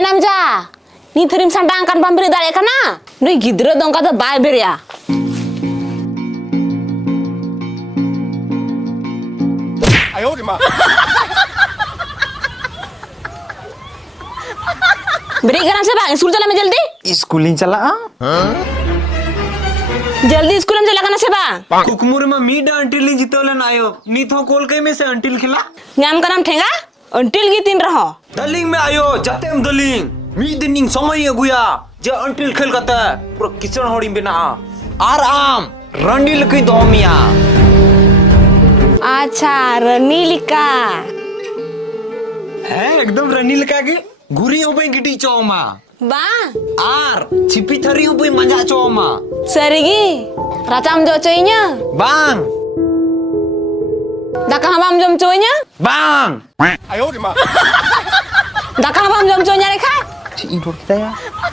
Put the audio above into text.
enam ja. Ni terim sandang kan pamberi dare kana. Nui gidra dong kata bay beria. Ayo di ma. Beri kana se bang school chala me jaldi. Schooling चला Jaldi school में चला kana se bang. कुकमुर में Mead until जितोलन आयो नी थो कोल के में से until खिला Nyam kanam thenga. Until gitin raho. दलिंग में आयो जतेम दलिंग मीड निंग समय अगुया जे अंटिल खेल कता पूरा किचन होड़ी बिना आर आम रंडिल की दोमिया अच्छा रनीलिका. है एकदम रंडिल का के गुरी हो गिटी चौमा Bang. आर छिपी थरी हो मजा चौमा Serigi. Racam jo cuinya. बांग Daka habam jom cuinya. बांग Ayo di ma. Daka habam jom cuinya rekha. ठीक बोलता है